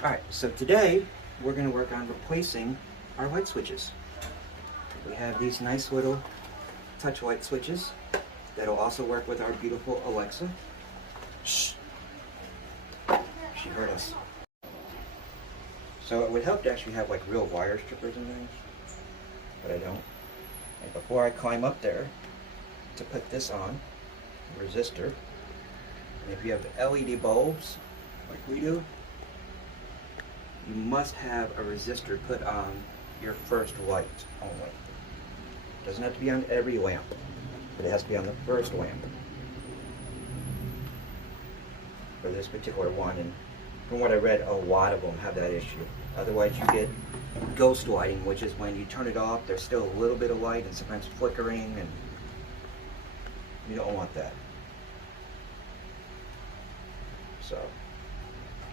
Alright, so today we're going to work on replacing our light switches. We have these nice little touch light switches that'll also work with our beautiful Alexa. Shh! She heard us. So it would help to actually have like real wire strippers and things, but I don't. And before I climb up there to put this on, resistor, and if you have LED bulbs like we do, you must have a resistor put on your first light only. It doesn't have to be on every lamp, but it has to be on the first lamp for this particular one. And from what I read, a lot of them have that issue. Otherwise you get ghost lighting, which is when you turn it off, there's still a little bit of light and sometimes flickering, and you don't want that. So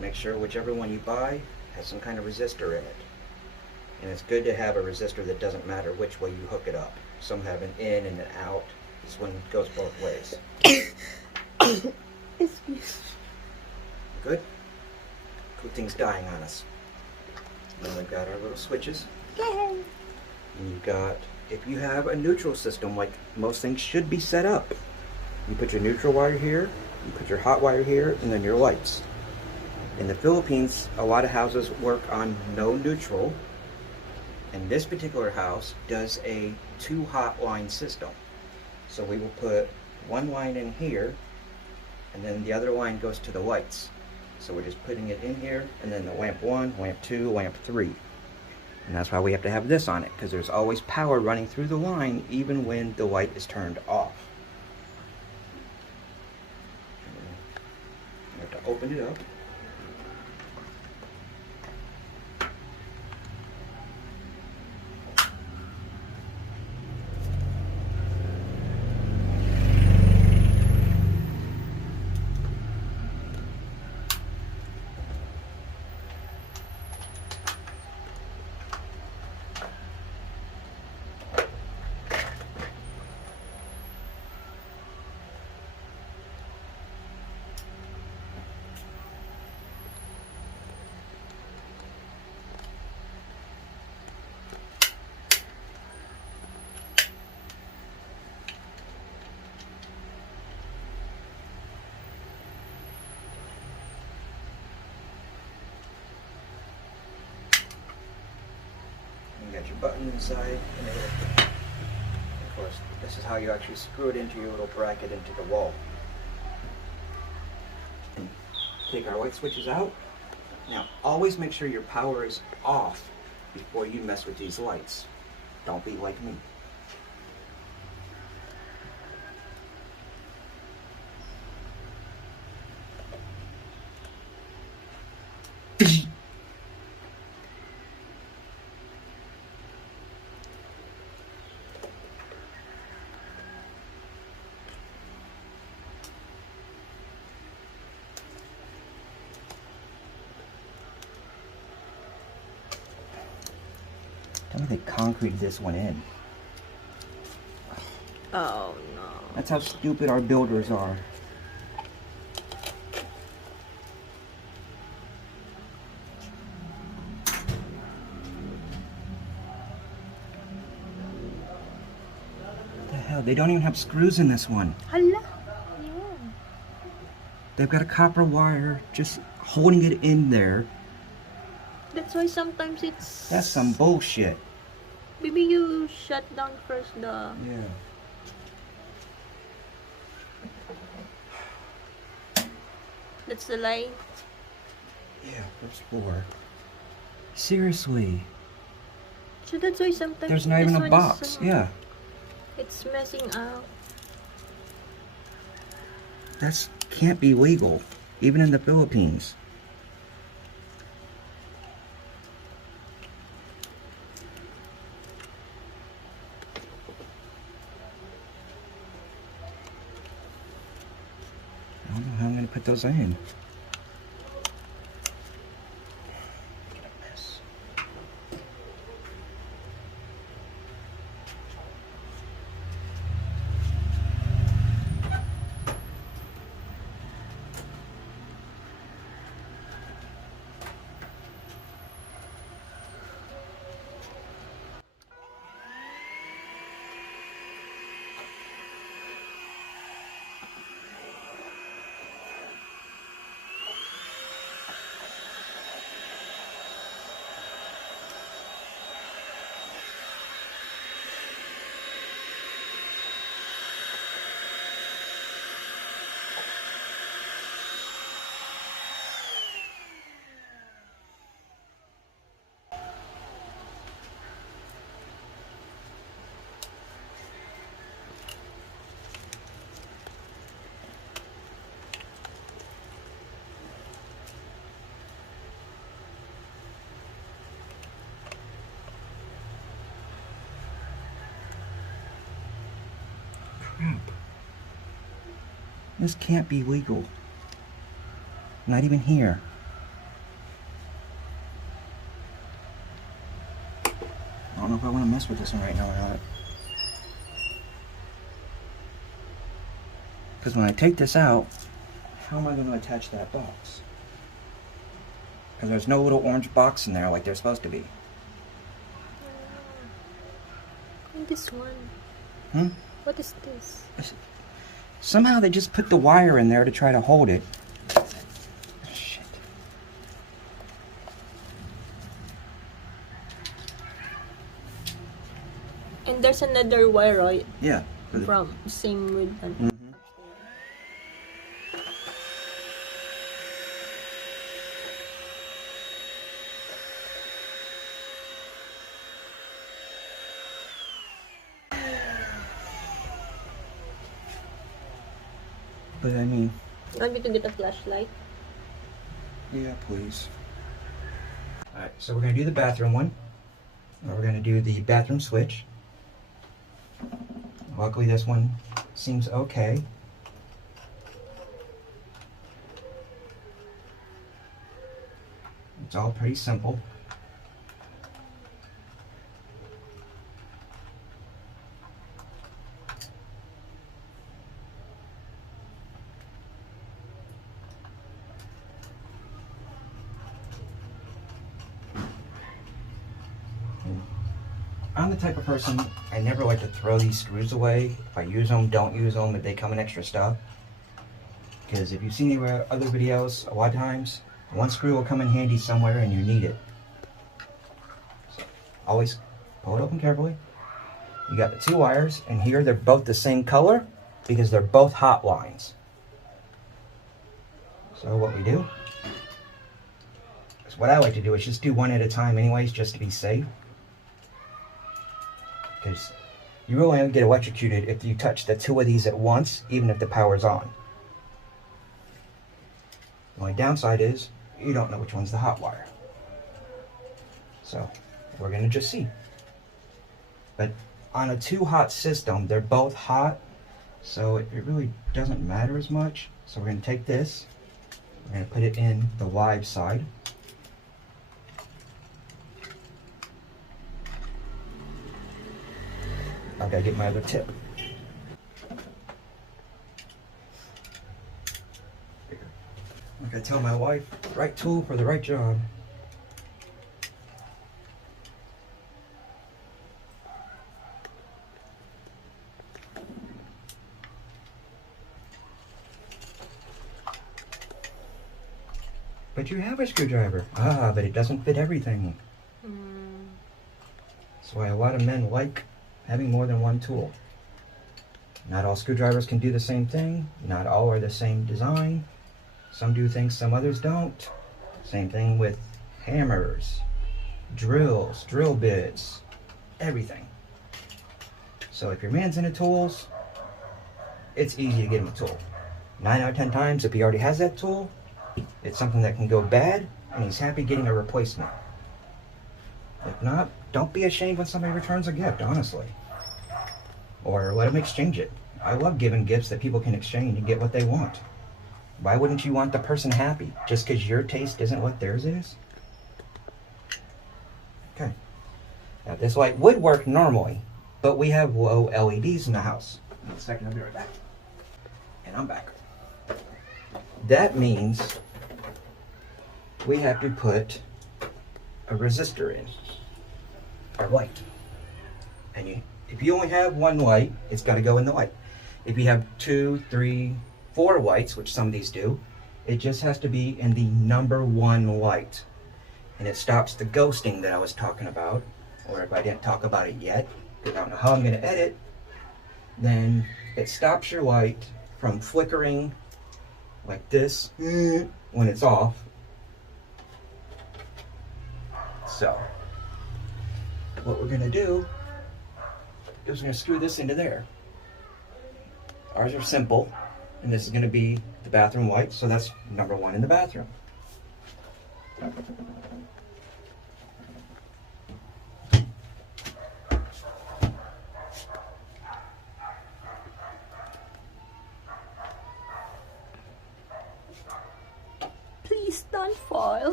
make sure whichever one you buy has some kind of resistor in it. And it's good to have a resistor that doesn't matter which way you hook it up. Some have an in and an out. This one goes both ways. Excuse. Good? Kuting's dying on us. Then we've got our little switches. Yay! And you've got, if you have a neutral system, like most things should be set up, you put your neutral wire here, you put your hot wire here, and then your lights. In the Philippines, a lot of houses work on no neutral, and this particular house does a 2 hot line system. So we will put one line in here, and then the other line goes to the lights. So we're just putting it in here, and then the lamp 1, lamp 2, lamp 3. And that's why we have to have this on it, because there's always power running through the line even when the light is turned off. You have to open it up. You got your button inside, and of course, this is how you actually screw it into your little bracket into the wall. And take our light switches out. Now, always make sure your power is off before you mess with these lights. Don't be like me. Tell me they concreted this one in. Oh no. That's how stupid our builders are. What the hell? They don't even have screws in this one. Hala. Yeah. They've got a copper wire just holding it in there. That's why sometimes it's... That's some bullshit. Maybe you shut down first the... Yeah. That's the light. Yeah, first floor. Seriously. So that's why sometimes... There's not even this a one box. is, Yeah. It's messing up. That's can't be legal. Even in the Philippines. I don't know how I'm going to put those in. Get a mess. This can't be legal. Not even here. I don't know if I want to mess with this one right now or not. Because when I take this out, how am I going to attach that box? Because there's no little orange box in there like there's supposed to be. And this one. Hmm? What is this? Somehow they just put the wire in there to try to hold it. Shit. And there's another wire, right? Yeah. From same with an. Mhm. But I mean, Want me to get a flashlight? yeah, please. Alright, so we're going to do the bathroom one. And we're going to do the bathroom switch. Luckily this one seems okay. It's all pretty simple. I'm the type of person, I never like to throw these screws away. If I use them, don't use them, if they come in extra stuff. Because if you've seen any other videos, a lot of times, one screw will come in handy somewhere and you need it. So, always pull it open carefully. You got the two wires, and here they're both the same color because they're both hot lines. So what we do, is what I like to do is just do one at a time anyways, just to be safe. Because you really only get electrocuted if you touch the two of these at once, even if the power's on. The only downside is you don't know which one's the hot wire. So we're going to just see. But on a two hot system, they're both hot, so it really doesn't matter as much. So we're going to take this, we're going to put it in the live side. I gotta get my other tip. Like I tell my wife, right tool for the right job. But you have a screwdriver. Ah, but it doesn't fit everything. That's why a lot of men like having more than one tool. Not all screwdrivers can do the same thing. Not all are the same design. Some do things some others don't. Same thing with hammers, drills, drill bits, everything. So if your man's into tools, it's easy to get him a tool. 9 out of 10 times, if he already has that tool, it's something that can go bad, and he's happy getting a replacement. If not, don't be ashamed when somebody returns a gift, honestly. Or let them exchange it. I love giving gifts that people can exchange and get what they want. Why wouldn't you want the person happy just because your taste isn't what theirs is? Okay. Now this light would work normally, but we have low LEDs in the house. In a second, I'll be right back. And I'm back. That means we have to put a resistor in our light. And if you only have one light, it's got to go in the light. If you have 2, 3, 4 lights, which some of these do, it just has to be in the number 1 light. And it stops the ghosting that I was talking about. Or if I didn't talk about it yet, because I don't know how I'm going to edit, then it stops your light from flickering like this when it's off. So what we're going to do is we're going to screw this into there. Ours are simple, and this is going to be the bathroom light, so that's number 1 in the bathroom.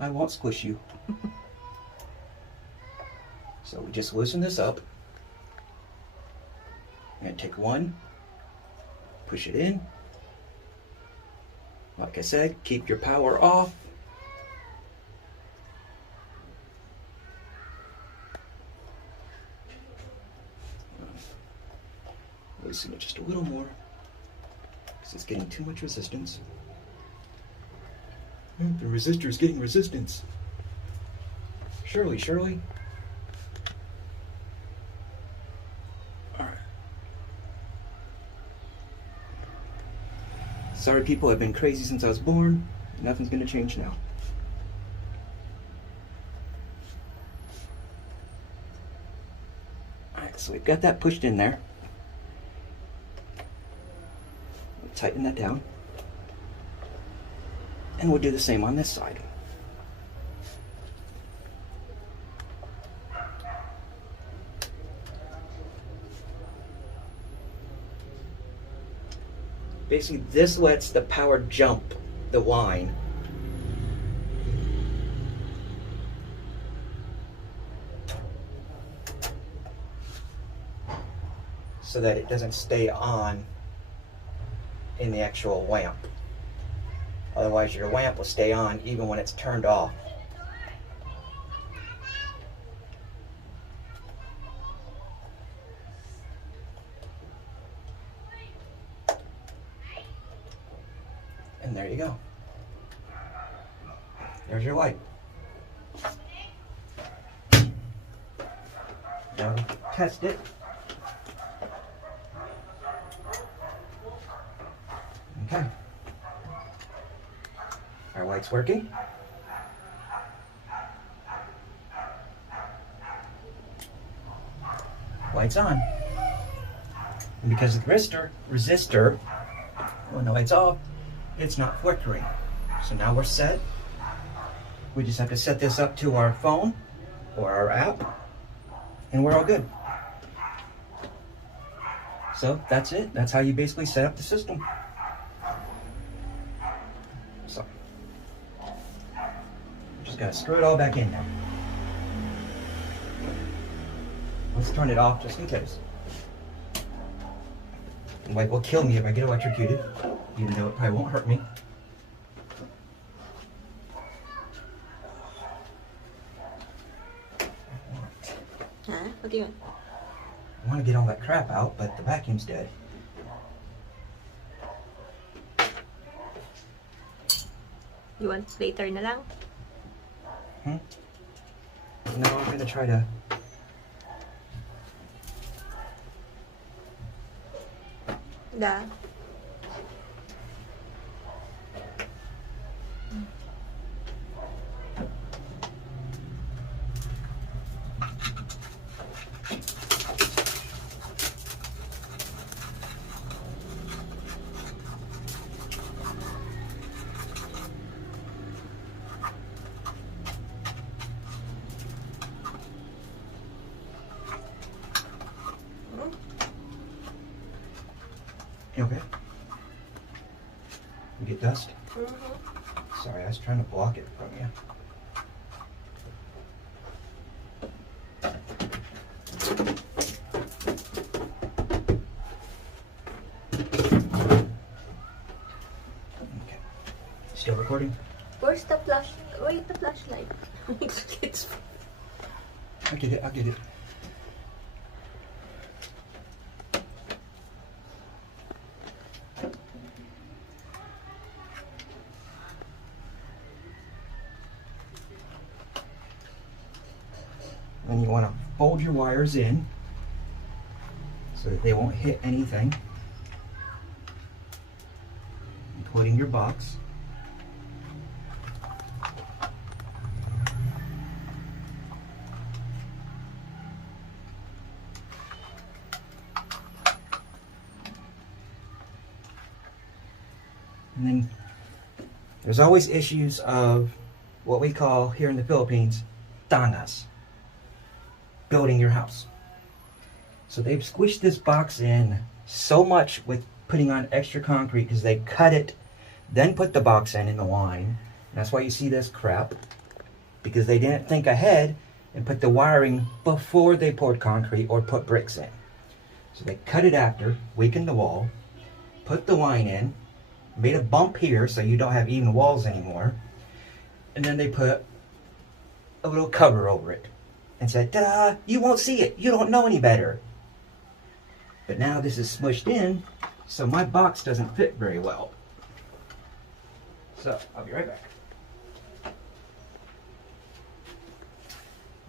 I won't squish you. So we just loosen this up. And take one, push it in. Like I said, keep your power off. Loosen it just a little more because it's getting too much resistance. The resistor is getting resistance. Surely. Alright. Sorry people, I've been crazy since I was born. Nothing's gonna change now. Alright, so we've got that pushed in there. We'll tighten that down. And we'll do the same on this side. Basically, this lets the power jump the line. So that it doesn't stay on in the actual lamp. Otherwise, your lamp will stay on even when it's turned off. And there you go. There's your light. Now we test it. Okay. Our light's working. Light's on. And because of the resistor, when the light's off, it's not flickering. So now we're set. We just have to set this up to our phone or our app, and we're all good. So that's it. That's how you basically set up the system. So just gotta screw it all back in now. Let's turn it off just in case. The light will kill me if I get electrocuted, even though it probably won't hurt me. Huh? What do you want? I want to get all that crap out, but the vacuum's dead. You want later na lang? No, I'm gonna try to. Da. You okay? You get dust? Mm-hmm. Sorry, I was trying to block it from you. Okay. Still recording? Where's the flash? Wait, the flashlight. It's... I'll get it. Then you want to fold your wires in so that they won't hit anything, including your box. And then there's always issues of what we call here in the Philippines, tangas. Building your house. So they've squished this box in so much with putting on extra concrete because they cut it, then put the box in the line. And that's why you see this crap. because they didn't think ahead and put the wiring before they poured concrete or put bricks in. So they cut it after, weakened the wall, put the line in, made a bump here so you don't have even walls anymore, and then they put a little cover over it and said, ta-da, you won't see it, you don't know any better. But now this is smushed in, so my box doesn't fit very well. So, I'll be right back.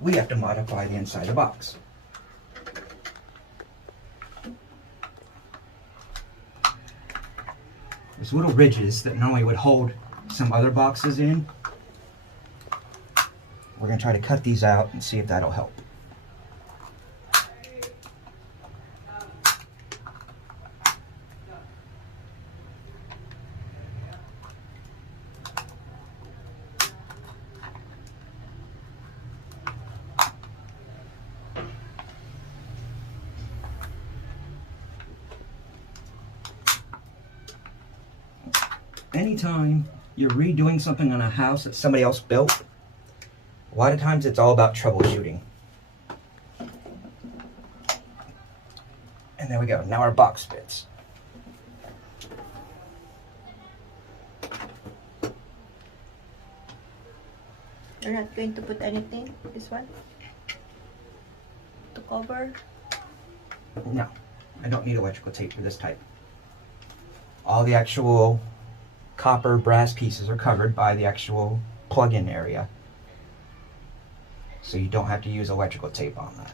We have to modify the inside of the box. There's little ridges that normally would hold some other boxes in. We're going to try to cut these out and see if that'll help. Anytime you're redoing something on a house that somebody else built, a lot of times it's all about troubleshooting. And there we go. Now our box fits. You're not going to put anything, this one? To cover? No, I don't need electrical tape for this type. All the actual copper brass pieces are covered by the actual plug-in area. So you don't have to use electrical tape on that.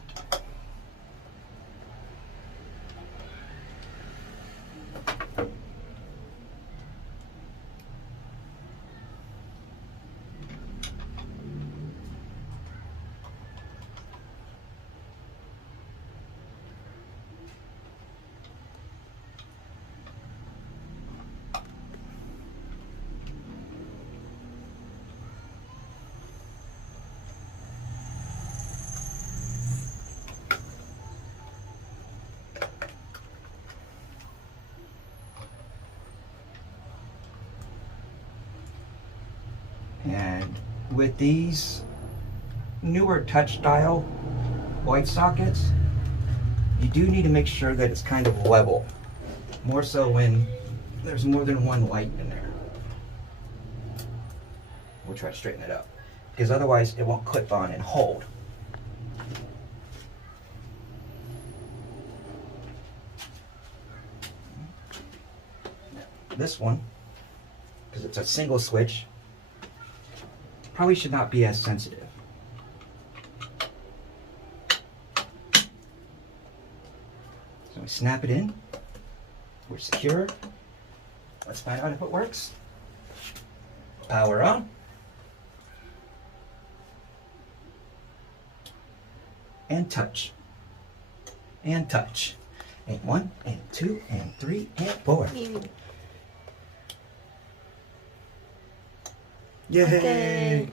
And with these newer touch style white sockets, you do need to make sure that it's kind of level. More so when there's more than one light in there. We'll try to straighten it up, because otherwise it won't clip on and hold. This one, because it's a single switch, probably should not be as sensitive. So we snap it in. We're secure. Let's find out if it works. Power on. And touch. And touch. And 1, and 2, and 3, and 4. Yay! Okay.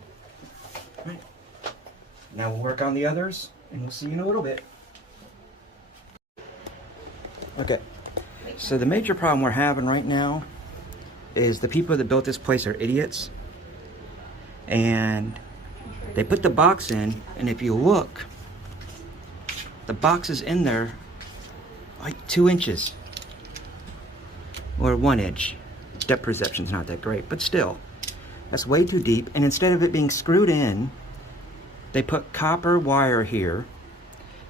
Right. Now we'll work on the others, and we'll see you in a little bit. Okay, so the major problem we're having right now is the people that built this place are idiots. And they put the box in, and if you look, the box is in there like 2 inches. Or 1 inch. Depth perception's not that great, but still. That's way too deep, and instead of it being screwed in, they put copper wire here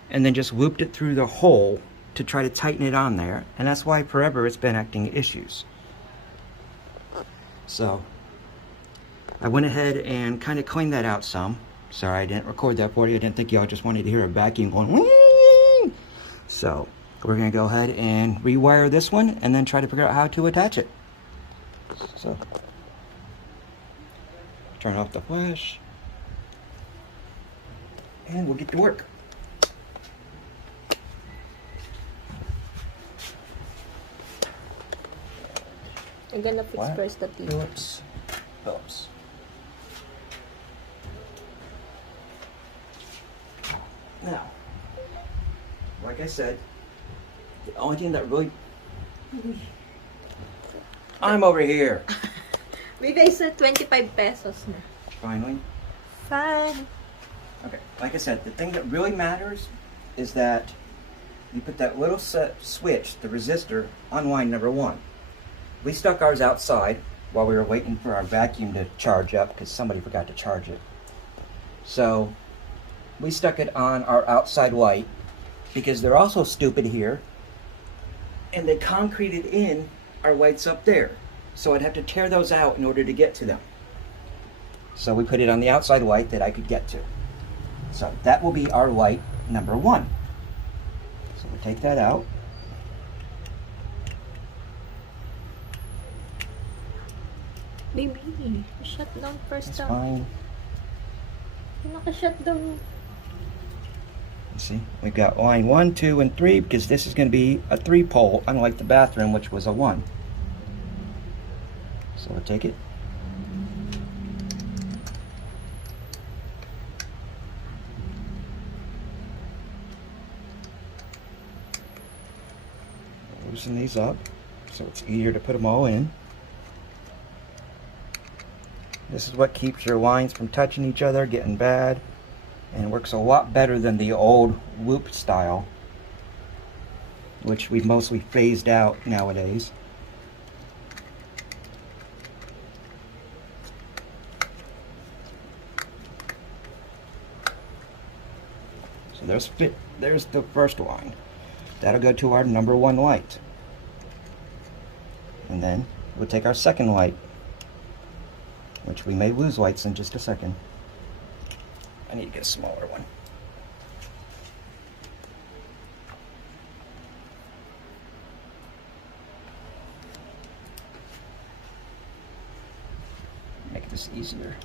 and then just looped it through the hole to try to tighten it on there, and that's why forever it's been acting issues. So I went ahead and kind of cleaned that out some. Sorry I didn't record that for you. I didn't think y'all just wanted to hear a vacuum going wing. So we're gonna go ahead and rewire this one and then try to figure out how to attach it. So turn off the flash, and we'll get to work. I'm gonna fix What? first the TV. Phillips. Now, like I said, the only thing that really... I'm over here. Bigay sa 25 pesos na. Finally. fan. Okay, like I said, the thing that really matters is that you put that little switch, the resistor, on line number 1. We stuck ours outside while we were waiting for our vacuum to charge up because somebody forgot to charge it. So we stuck it on our outside light because they're also stupid here, and they concreted in our lights up there. So I'd have to tear those out in order to get to them. So we put it on the outside light that I could get to. So that will be our light number 1. So we'll take that out. Baby, shut down first. That's fine. Naka-shut down. You see, we've got line 1, 2, and 3 because this is going to be a 3-pole, unlike the bathroom, which was a 1. So we'll take it. Loosen these up so it's easier to put them all in. This is what keeps your lines from touching each other, getting bad, and works a lot better than the old loop style, which we've mostly phased out nowadays. So there's the first line. That'll go to our number 1 light. And then we'll take our second light, which we may lose lights in just a second. I need to get a smaller one. Make this easier.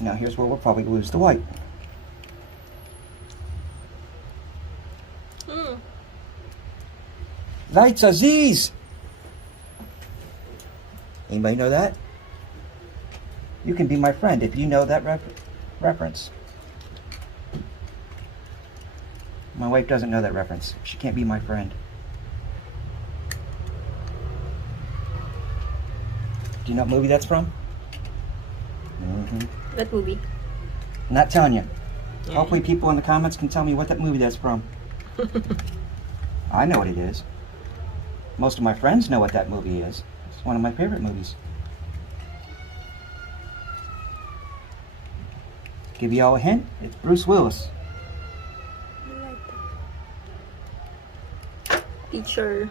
Now here's where we'll probably lose the light. Lights Aziz! Anybody know that? You can be my friend if you know that reference. My wife doesn't know that reference. She can't be my friend. Do you know what movie that's from? That movie. I'm not telling you. Hopefully people in the comments can tell me what that movie that's from. I know what it is. Most of my friends know what that movie is. It's one of my favorite movies. Give you all a hint, it's Bruce Willis. Teacher.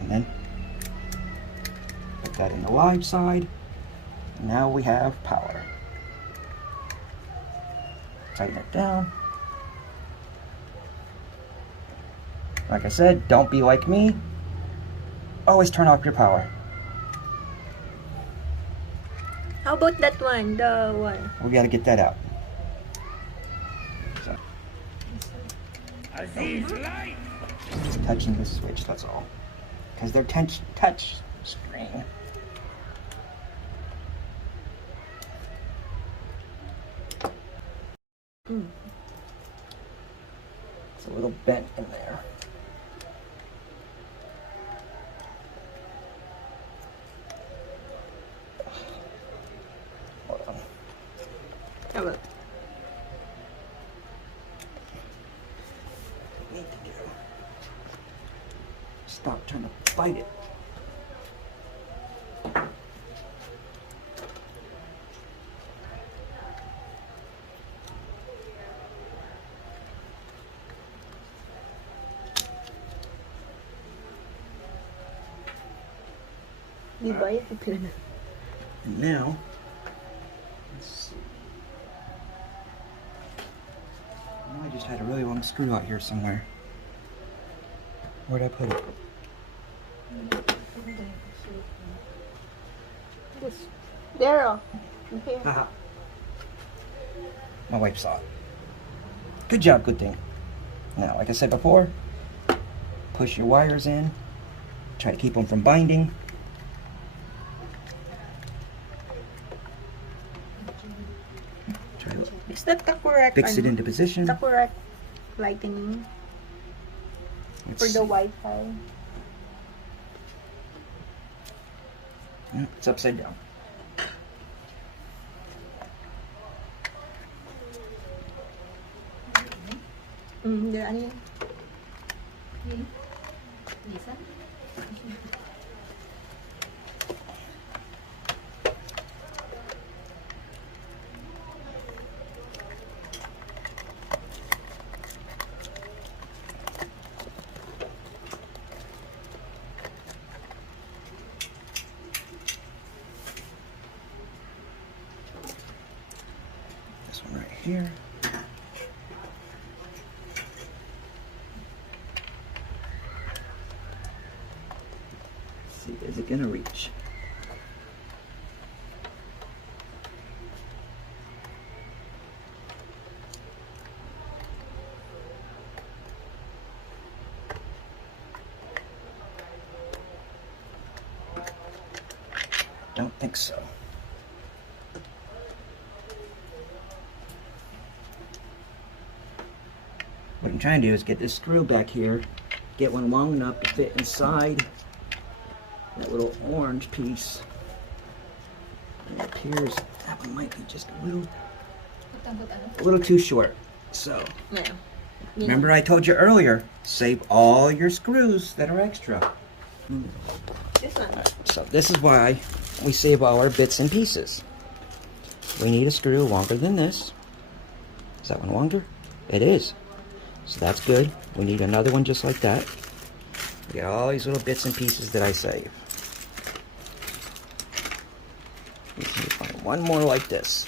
And then put that in the live side. Now we have power. Tighten it down. Like I said, don't be like me. Always turn off your power. How about that one? The one. We gotta get that out. So. Just touching the switch, that's all. Because they're touch screen. It's a little bent in there. Hold on. How about? Need to do. Stop trying to fight it. Di ba yung pipila na? And now, let's see. Oh, I just had a really long screw out here somewhere. Where'd I put it? There. Okay. Haha. My wife saw it. Good job, Kuting. Now, like I said before, push your wires in. Try to keep them from binding. Try to Is that the correct, fix it into position. the correct lightning Let's for the see. Wi-Fi? It's upside down. There, ano yun? Lisa? This one right here. Let's see, is it gonna reach? Don't think so. What I'm trying to do is get this screw back here, get one long enough to fit inside that little orange piece. And it appears that one might be just a little too short. So, Yeah. remember I told you earlier, save all your screws that are extra. This one. So this is why we save all our bits and pieces. We need a screw longer than this. Is that one longer? It is. So that's good. We need another one just like that. We got all these little bits and pieces that I save. We need to find one more like this.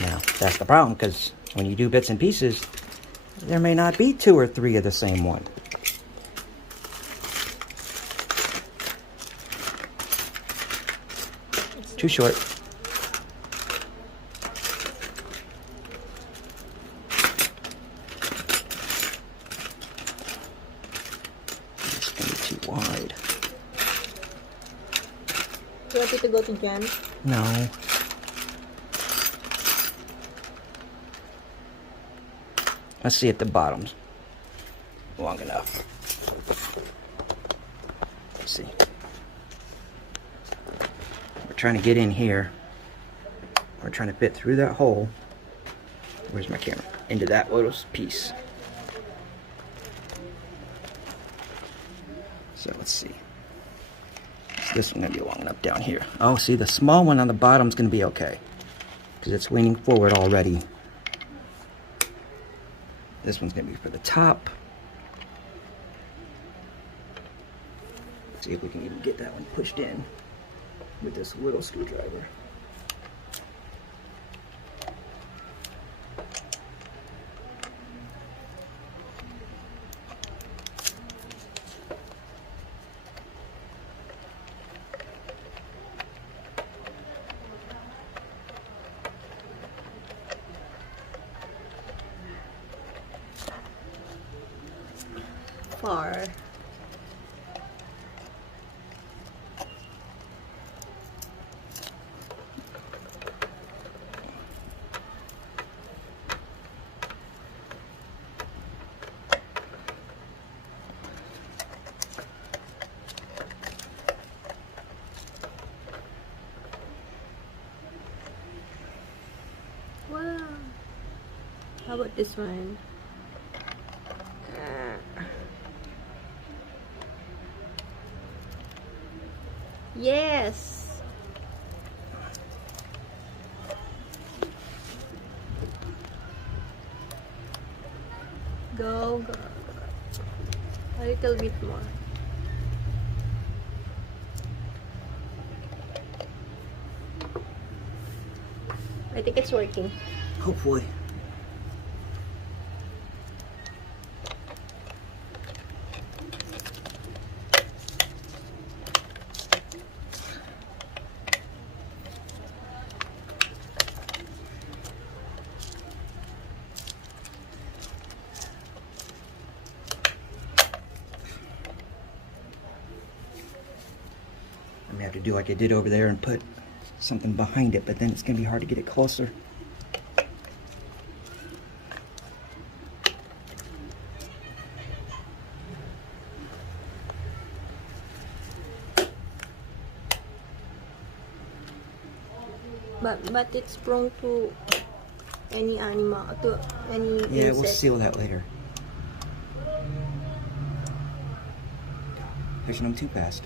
Now, that's the problem, because when you do bits and pieces, there may not be 2 or 3 of the same one. Too short. It's gonna be too wide. You want it to go to jam? No. Let's see if the bottom's long enough. Let's see. We're trying to get in here. We're trying to fit through that hole. Where's my camera? Into that little piece. So let's see. Is this one gonna be long enough down here? Oh, see, the small one on the bottom is gonna be okay, because it's leaning forward already. This one's gonna be for the top. Let's see if we can even get that one pushed in with this little screwdriver. Far. Wow. How about this one? Yes. Go, go, go. A little bit more. I think it's working. Hopefully. to do like I did over there and put something behind it, but then it's going to be hard to get it closer. But it's prone to any animal, to any Yeah, we'll insect. seal that later. Pushing them too fast.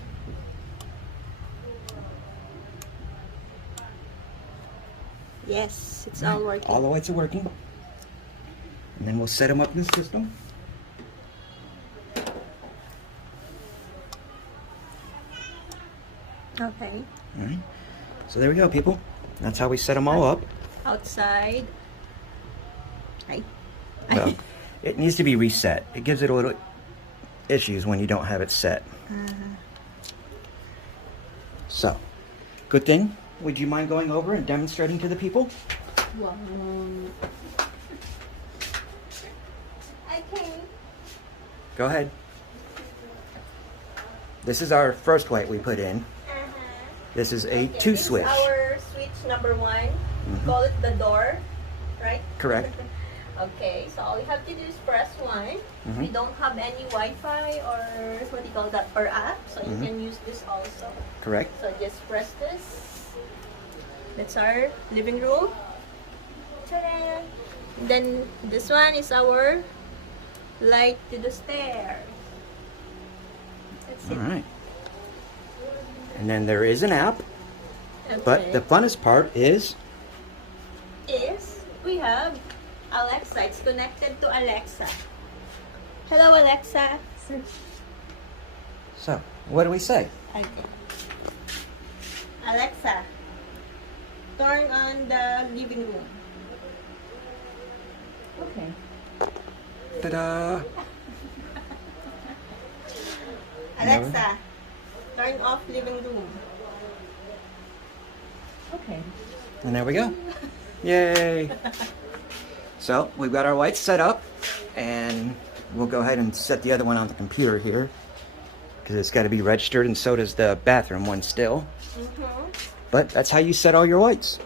Yes, it's all working. All the lights are working. And then we'll set them up in the system. Okay. All right. So there we go, people. That's how we set them all up. Outside. Right. Well, it needs to be reset. It gives it a little issues when you don't have it set. So, good thing. Would you mind going over and demonstrating to the people? Wow. Okay. Go ahead. This is our first light we put in. This is a Okay, 2 this is switch. our switch number 1. Call it the door, right? Correct. Okay, so all you have to do is press 1. We don't have any Wi-Fi or what do you call that, or app, so you can use this also. Correct. So just press this. That's our living room. Ta-da! Then this one is our light to the stairs. That's All it. right. And then there is an app, but Okay. the funnest part is Is we have Alexa. It's connected to Alexa. Hello, Alexa. so. What do we say? Okay. Alexa, turn on the living room. Okay. Ta-da! Alexa, turn off living room. Okay. And there we go. Yay! So we've got our lights set up, and we'll go ahead and set the other one on the computer here because it's got to be registered, and so does the bathroom one still. But that's how you set all your lights.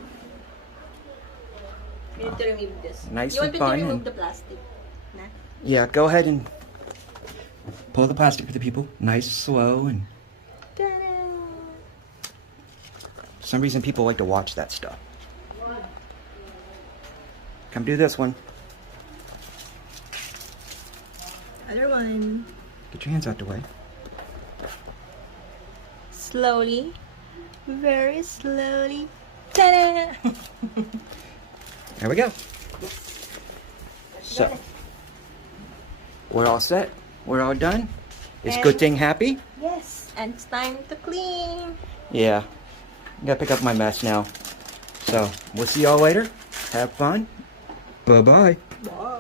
You need to remove this. Nice you want and me to fun remove and- the plastic? Nah. Yeah, go ahead and pull the plastic for the people. Nice, slow, and Ta-da! for some reason people like to watch that stuff. Come do this one. Other one. Get your hands out the way. Slowly. Very slowly. Ta-da! There we go. So, we're all set. We're all done. Is And- Kuting happy? Yes, and it's time to clean. Yeah. I gotta pick up my mess now. So, we'll see y'all later. Have fun. Bye-bye. Bye.